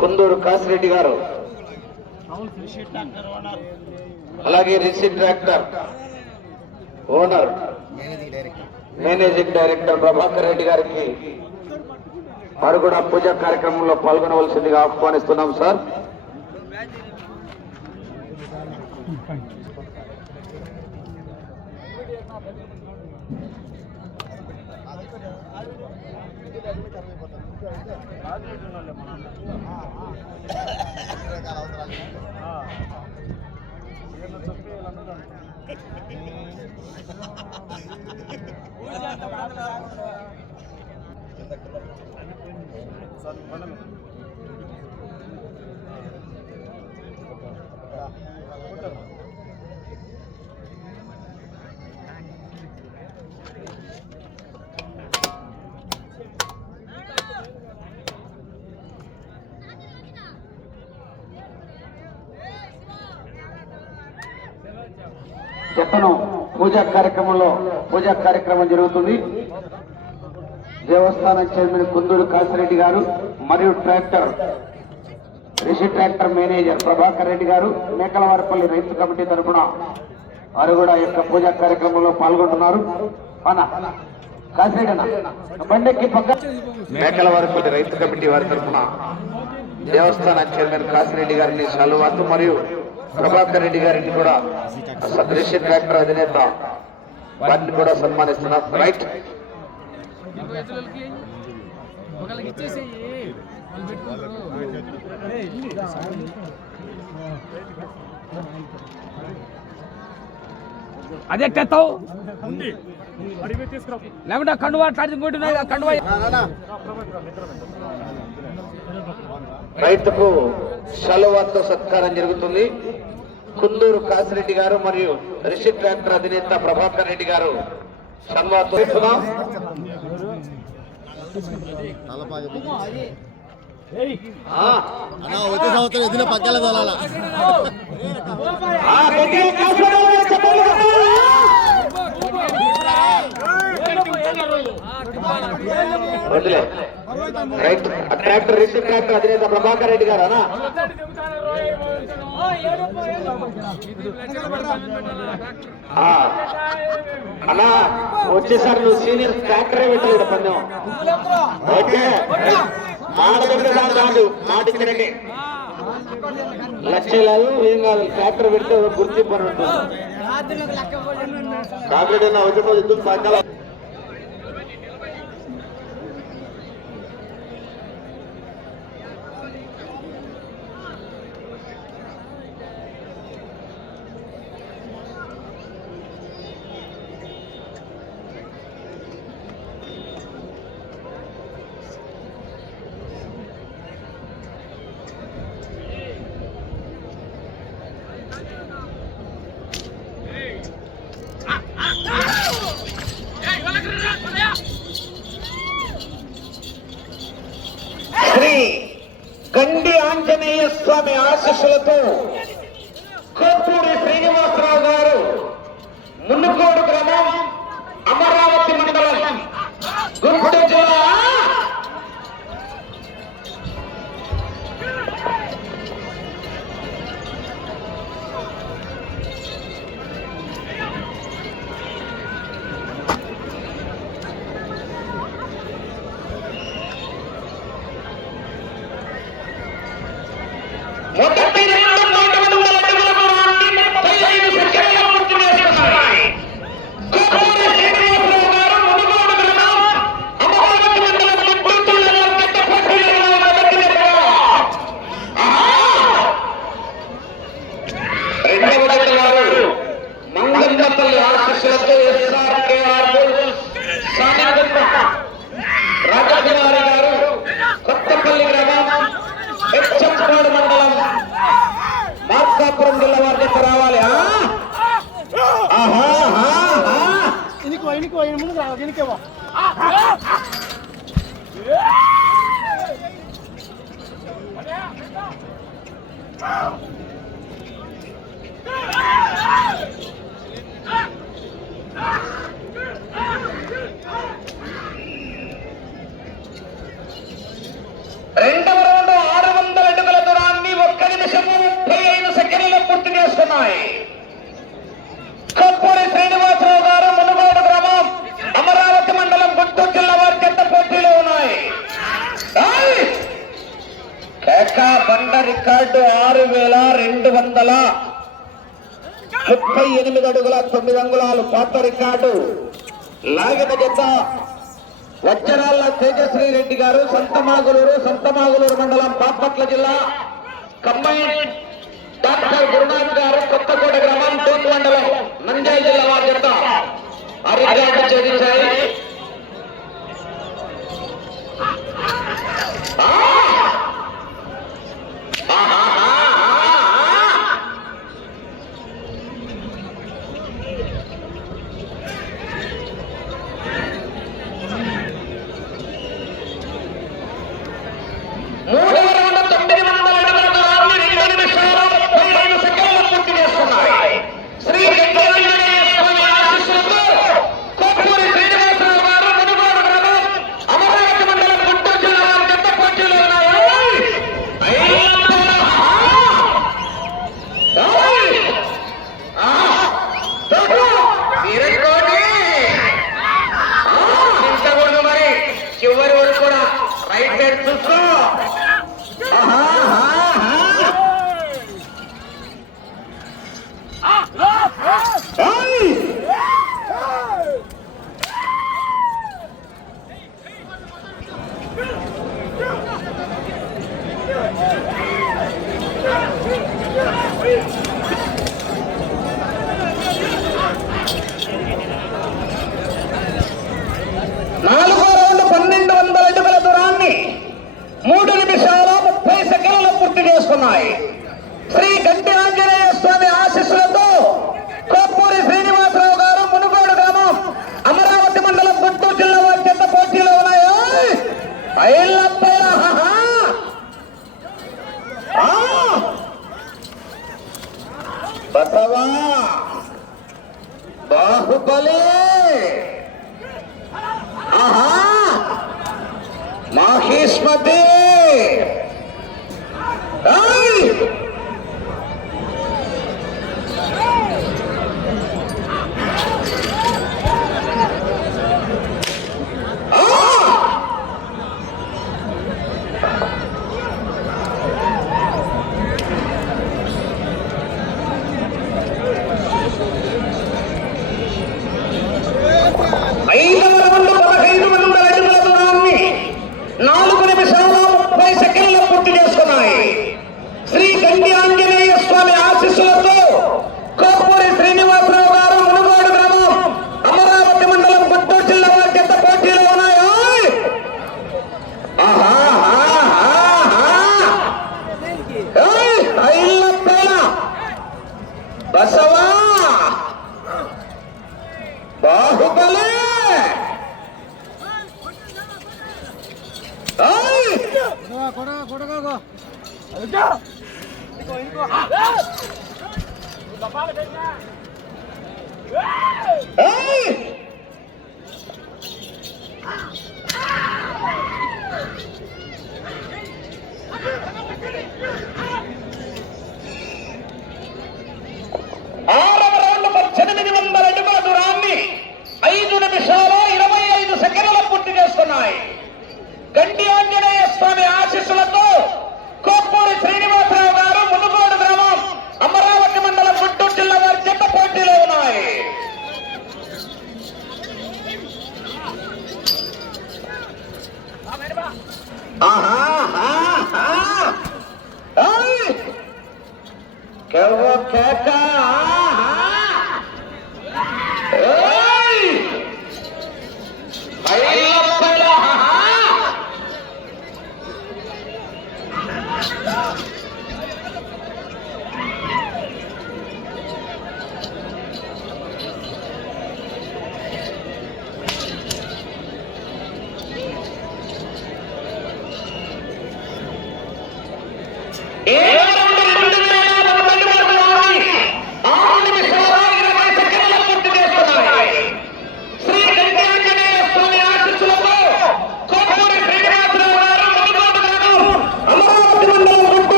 కుందూరు కాసిరెడ్డి గారు, అలాగే Rishi tractor owner managing director Prabhakar Reddy గారికి వారు కూడా పూజా కార్యక్రమంలో పాల్గొనవలసిందిగా ఆహ్వానిస్తున్నాం సార్. చెప్పను పూజా కార్యక్రమం జరుగుతుంది. దేవస్థానం చైర్మన్ కుందూరు కాసిరెడ్డి గారు మరియు రిషి ట్రాక్టర్ మేనేజర్ ప్రభాకర్ రెడ్డి గారు మేకలవారిపల్లి రైతు కమిటీ తరఫున వారు కూడా యొక్క పూజా కార్యక్రమంలో పాల్గొంటున్నారు. బండెక్కి పక్క మేకలవారిపల్లి రైతు కమిటీ వారి తరఫున దేవస్థాన చైర్మన్ కాసిరెడ్డి గారిని సలువాతు మరియు ప్రభాకర్ రెడ్డి గారిని కూడా రిషి ట్రాక్టర్ అధినేత వారిని కూడా సన్మానిస్తున్నారు. రైట్ అదే తెస్తావు లేకుండా కండువా కండువా రైతుకు షలువాతో సత్కారం జరుగుతుంది. కుందూరు కాసిరెడ్డి గారు మరియు రిషి ట్రాక్టర్ అధినేత ప్రభాకర్ రెడ్డి గారు షలువాతో వచ్చే సంవత్సరం ఎదిన పక్కల తోలాల రైట్ ట్రాక్టర్ రిషి ట్రాక్టర్ అధినేత ప్రభాకర్ రెడ్డి గారు అన్నా వచ్చేసారి నువ్వు సీనియర్ ట్రాక్టరే పెట్టలేదు పందెం. ఓకే మాటించండి లక్షలు ఏం కాదు, ట్రాక్టర్ పెడితే గుర్తింపు అని ఉంటుంది. కాబట్టి వచ్చే రోజు పక్కల శ్రీ గండి ఆంజనేయ స్వామి ఆశీస్సులతో కోపూరి శ్రీనివాసరావు గారు మున్నుకోడు గ్రామం అమరావతి మండలం గుంటూరు జిల్లా మొదటి రాజకుమారి గారు కొత్తపల్లి గ్రామం హెచ్చంపాడు మండలం మార్కాపురం జిల్లా వారి దగ్గర రావాలి. రెండవ రౌండ్ 600 బండ రికార్డు 6,238 అడుగుల 9 అంగుళాలు పాత రికార్డు. లాగిన జత వజ్రాల తేజశ్రీ రెడ్డి గారు, సంతమాగులూరు మండలం బాపట్ల జిల్లా. కంబైన్డ్ డాక్టర్ గురునాథ్ గారు, కొత్తకోట గ్రామం, తూర్పు మండలం, నంద్యాల జిల్లా వారి జత ఆ రికార్డు ఛేదించాయి. చివరి వరకు కూడా రైట్ సైడ్ చూసుకో. నాలుగో రౌండ్ 1200 అడుగుల దూరాన్ని 3 నిమిషాల 30 సెకండ్లలో పూర్తి చేసుకున్నాయి. శ్రీ గంటి ఆంజనేయ స్వామి ఆశీస్సులతో కోప్పూరి శ్రీనివాసరావు గారు, మునుగోడు గ్రామం, అమరావతి మండలం, గుంటూరు జిల్లా వారి చెత్త పోటీలో ఉన్నాయి. బసవా బాహుబలి మాహిష్మతి బసవా బాహుబలి ఆరవ రౌండ్ 1800 అడుగుల దూరాన్ని 5 నిమిషాల 25 సెకండ్ల పూర్తి చేస్తున్నాయి. గంటి ఆంజనేయ స్వామి ఆశీస్సులతో కోప్పూరి శ్రీనివాసరావు గారు, మునుగోడు గ్రామం, అమరావతి మండలం, గుంటూరు జిల్లా వారి చెత్త పోటీలో ఉన్నాయి.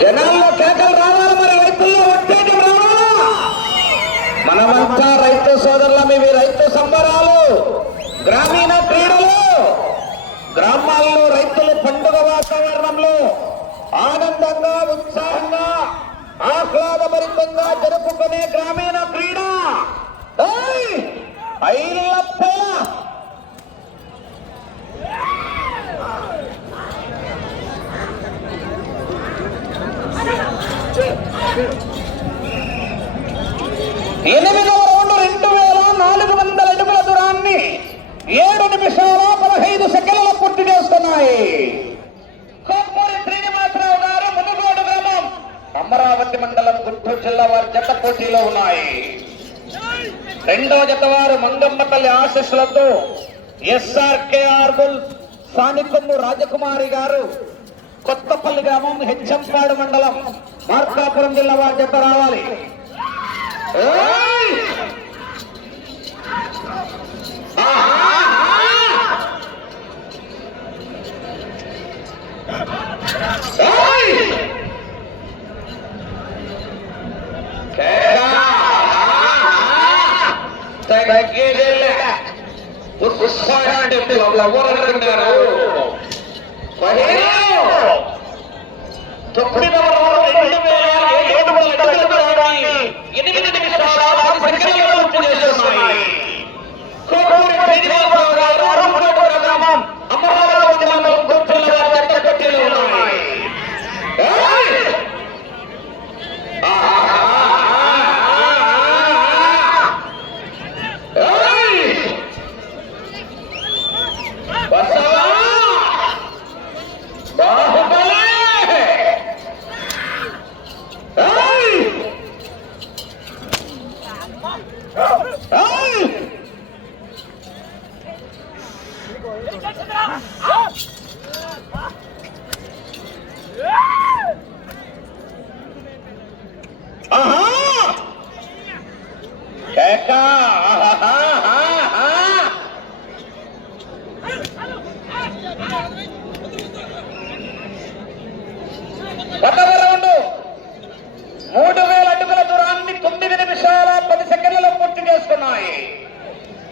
జనాల్లో కేకలు రావాలి, మరి రైతుల్లో ఉత్తేజం రావాలా? మనమంతా రైతు సోదరులమే. రైతు సంబరాలు, గ్రామీణ క్రీడలు, గ్రామ ఆహ్లాదభరితంగా జరుపుకునే గ్రామీణ క్రీడ ఐలప్పల 8వ రౌండ్ 2400 అడుగుల దూరాన్ని 7 నిమిషాల 15 సెకండ్ల పూర్తి చేస్తున్నాయి. కోప్పూరి శ్రీనివాసరావు గారు మునుగోడు గ్రామం అమరావతి మండలం గుంటూరు జిల్లా వారి జత పోటీలో ఉన్నాయి. రెండవ జత వారు మంగమ్మ తల్లి ఆశీస్సులతో ఎస్ఆర్కేఆర్ బుల్ సానికొమ్ము రాజకుమారి గారు కొత్తపల్లి గ్రామం హెచ్చంపాడు మండలం మార్కాపురం జిల్లా వారి జత రావాలి.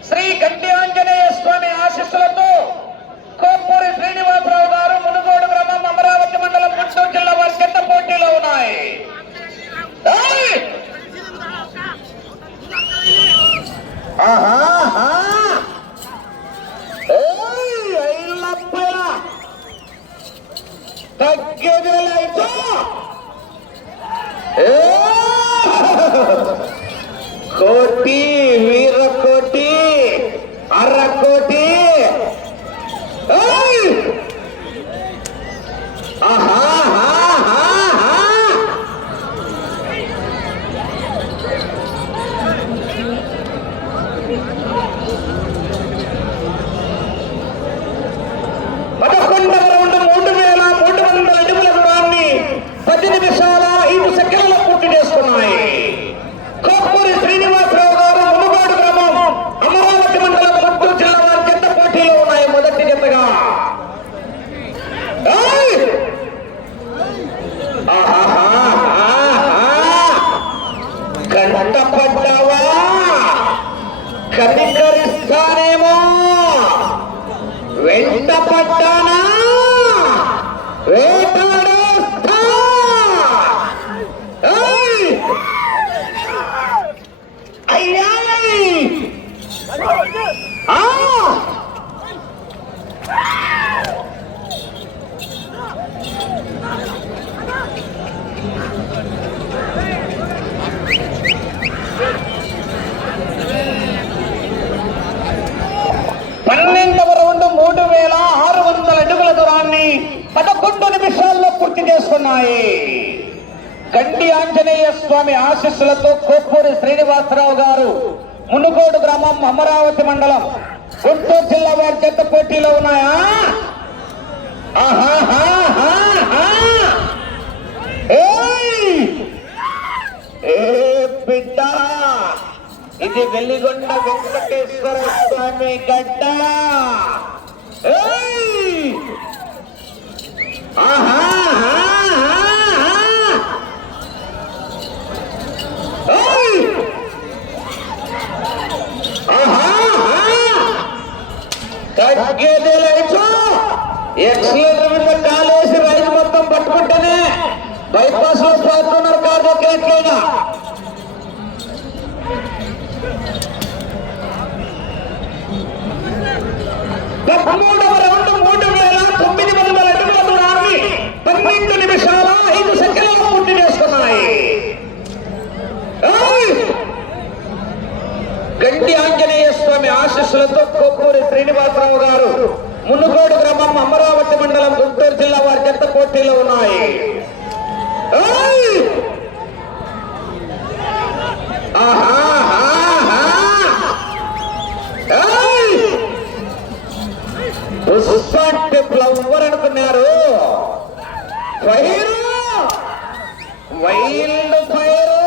శ్రీ గండి ఆంజనేయ స్వామి ఆశీస్సులతో కోప్పూరి శ్రీనివాసరావు గారు మునుగోడు గ్రామం అమరావతి మండలం గుంటూరు జిల్లా వారి చెత్త పోటీలో ఉన్నాయి. కోటి వీరకోటి అర్రకోటి కంటపడ్డావా కనికరిస్తానేమో వెంట పడ్డానా వేటాడేస్తా అయ్యా రౌండ్ 3600 అడుగుల దూరాన్ని 11 నిమిషాల్లో పూర్తి చేస్తున్నాయి. గండి ఆంజనేయ స్వామి ఆశీస్సులతో కోప్పూరి శ్రీనివాసరావు గారు మునుగోడు గ్రామం అమరావతి మండలం గుంటూరు జిల్లా వారి జత పోటీలో ఉన్నాయా? బిడ్డ ఇది వెల్లిగొండ వెంకటేశ్వర స్వామి గడ్డ. ఎక్సలేటర్ మీద కాలేసి రైలు మొత్తం పట్టుకుంటేనే బైపాస్ లో పోతున్నారు కాదు ఒకేట్లేగా. మూడవ రౌండ్ 3,900 అడుగుల దూరాన్ని 12 నిమిషాల 5 సెకండ్లలో పూర్తి చేసుకున్నాయి. గంటి ఆంజనేయ స్వామి ఆశీస్సులతో కొప్పూరి శ్రీనివాసరావు గారు మునుగోడు గ్రామం అమరావతి మండలం గుంటూరు జిల్లా వారి జత పోటీలో ఉన్నాయి. ఎవరు అనుకున్నారు? Fire wild fire.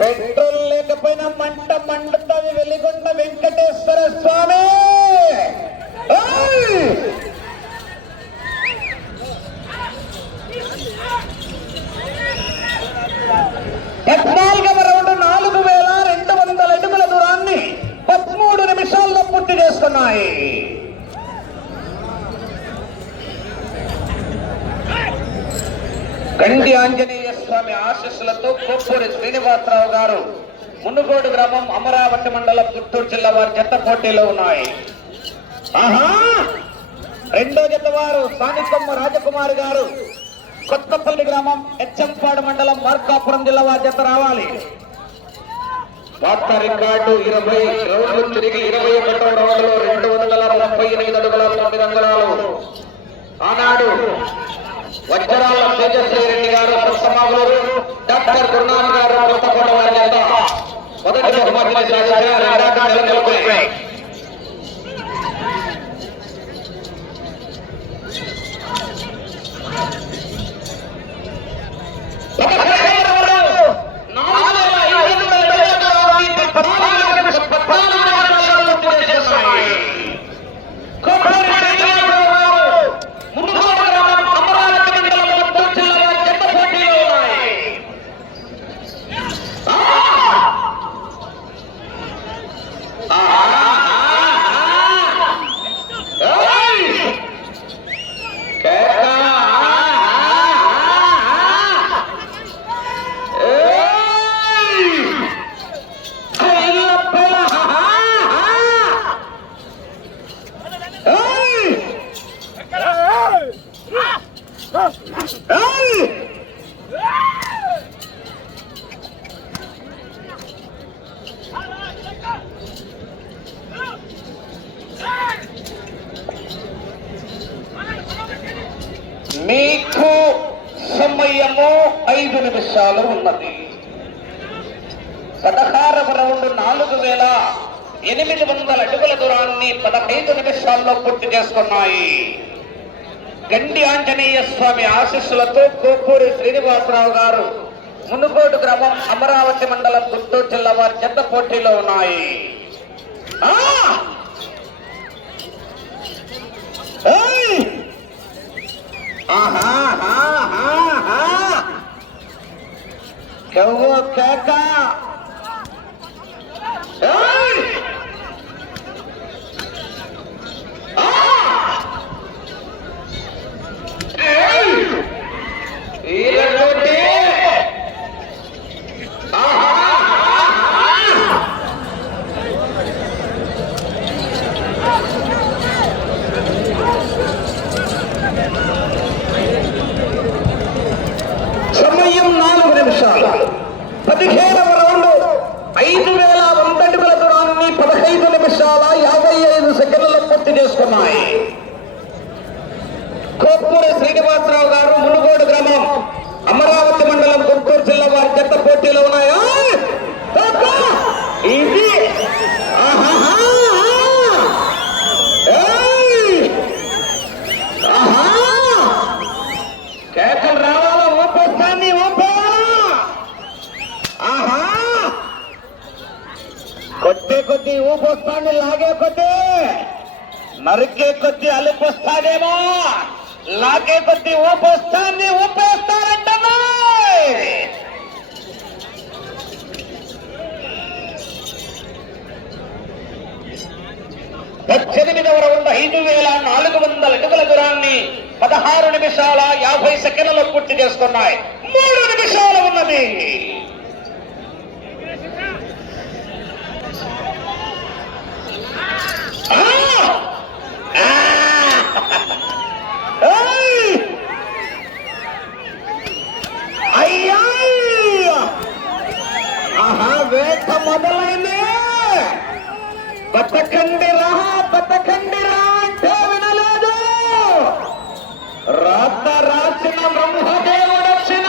పెట్రోల్ లేకపోయినా మంట మండుతుంది వెలిగొండ వెంకటేశ్వర స్వామి. 14వ రౌండ్ 4,200 అడుగుల దూరాన్ని 13 నిమిషాల్లో పూర్తి చేసుకున్నాయి. గండి ఆంజనేయ స్వామి ఆశీస్సులతో కొప్పూరి శ్రీనివాసరావు గారు మునుగోడు గ్రామం అమరావతి మండలం గుంటూరు జిల్లా వారి జత పోటీలో ఉన్నాయి. రెండో జత వారు సానికొమ్మ రాజకుమారి గారు కొత్తపల్లి గ్రామం హెచ్చంపాడు మండలం మార్కాపురం జిల్లా వారి జత రావాలి. వార్తా రికార్డు 20 రౌండ్లు తిరిగి 21వ రౌండ్లో 238 అడుగుల 9 అంగుళాలు. ఆనాడు వజ్రాల తేజస్వి రెడ్డి గారు ప్రసమాగూరు, డాక్టర్ గురునాథ్ గారు కొత్తకోట వారి చేత మొదటి బహుమతిని సాధించారు. నిలకొల్పాయి. మీకు సమయము 5 నిమిషాలు ఉన్నది. 16వ రౌండ్ 4,800 అడుగుల దూరాన్ని 15 నిమిషాల్లో పూర్తి చేసుకున్నాయి. గండి ఆంజనేయ స్వామి ఆశీస్సులతో కోపూరి శ్రీనివాసరావు గారు మునుగోడు గ్రామం అమరావతి మండలం గుంటూరు జిల్లా వారి జత పోటీలో ఉన్నాయి. సమయం 4 నిమిషాలు. 17వ రౌండ్ 5,100 అడుగుల దూరాన్ని 15 నిమిషాల 55 సెకండ్లలో పూర్తి చేసుకున్నాయి. కోప్పూరి శ్రీనివాసరావు గారు మునుగోడు గ్రామం అమరావతి మండలం గుంటూరు జిల్లా వారి జత పోటీలో ఉన్నాయా? ఇది కేకలు రావాలా? ఊపొస్తాన్ని కొట్టే కొద్ది ఊపొస్తాన్ని, లాగే కొద్ది నరికే కొద్ది అలిపొస్తాదేమో, లాగే కొద్ది ఊపొస్తాన్ని ఊపేస్తారంటమ్మా. 18వ రౌండ్ 5,400 అడుగుల దూరాన్ని 16 నిమిషాల 50 సెకండ్లలో పూర్తి చేసుకున్నాయి. 3 నిమిషాలు ఉన్నది. అయ్యా ఆహా వేట మొదలైంది. బతకండిరా బతకండిరా అంటే వినలేదు. రాత రాసిన బ్రహ్మదేవుడు వచ్చిన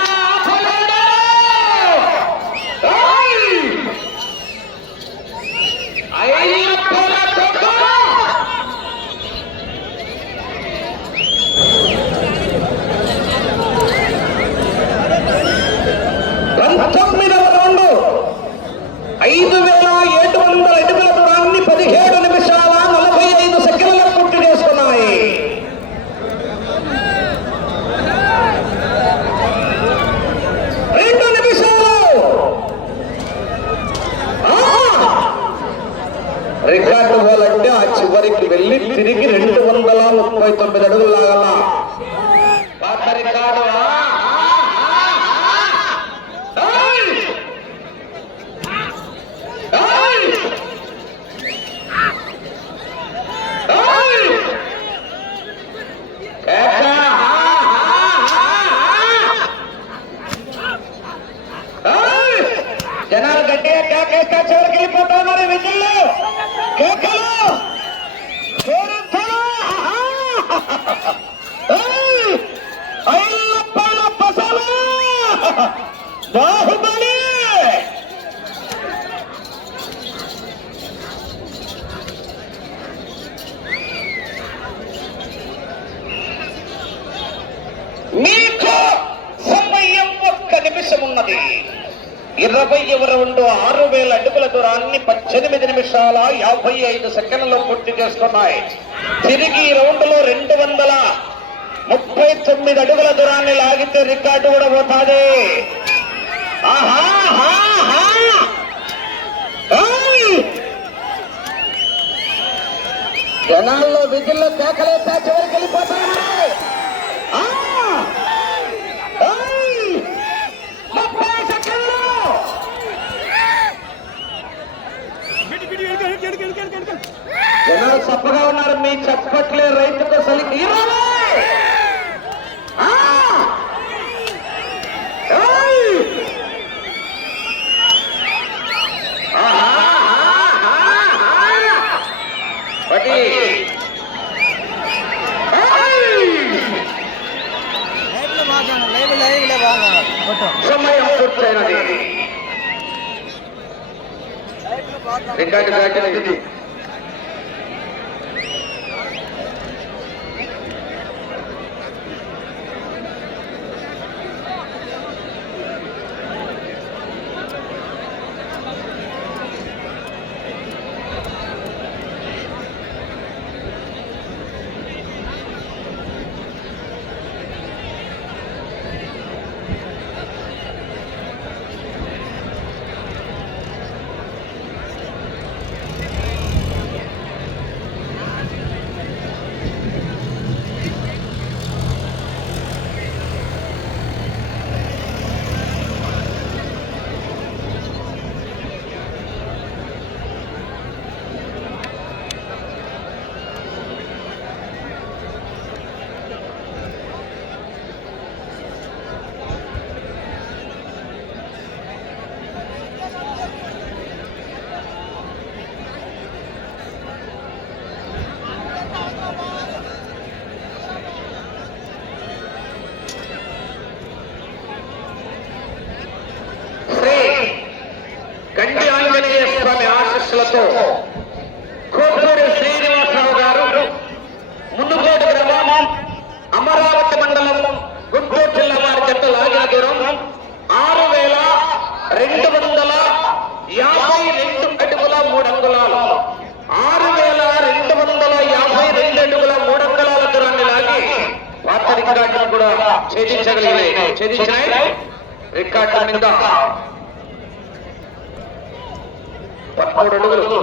రౌండ్ 5,700 అడుగుల దూరాన్ని 17 నిమిషాల 45 సెకండ్ల పూర్తి చేసుకున్నాయి. రికార్డు పోవాలంటే ఆ చివరికి వెళ్ళి తిరిగి 239 అడుగులు లాగల పాత రికార్డు. జనాలు గట్టిగా కేకేస్తా చివరికి వెళ్ళిపోతా మరి విజుల్లో కేకలు బాహుబలి మీకు సమయం 1 నిమిషం ఉన్నది. 20వ రౌండ్ 6,000 అడుగుల దూరాన్ని 18 నిమిషాల 55 సెకండ్లలో పూర్తి చేసుకున్నాయి. తిరిగి ఈ రౌండ్ లో 239 అడుగుల దూరాన్ని లాగితే రికార్డు కూడా పోతాది. జనాల్లో విధుల్లో కేకలేస్తా చివరికి వెళ్ళిపోతాయి. 30 సెకండ్లు. జనాలు చప్పగా ఉన్నారు. మీ చప్పట్లే రైతుకు సలికి 20. సమయం పూర్తయినది. రికార్డు దాటినది. గండి ఆంజనేయ స్వామి ఆశీస్సులతో కోటూరి శ్రీనివాసరావు గారు మున్నుకోట గ్రామం అమరావతి మండలం గుంటూరు జిల్లా వారి జట్టు లాగిన దూరం 6,252 అడుగుల 3 అంగుళాలు. 6,252 అడుగుల 3 అంగుళాల దూరాన్ని లాగి పాత రికార్డును కూడా ఛేదించినాయి. రికార్డు మీద 13 అడుగులు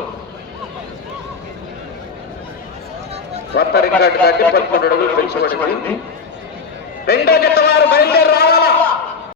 కొత్త రికార్డు దాటి 11 అడుగులు పెంచబడింది. రెండో జత వారు బయలుదేరి రావాలా.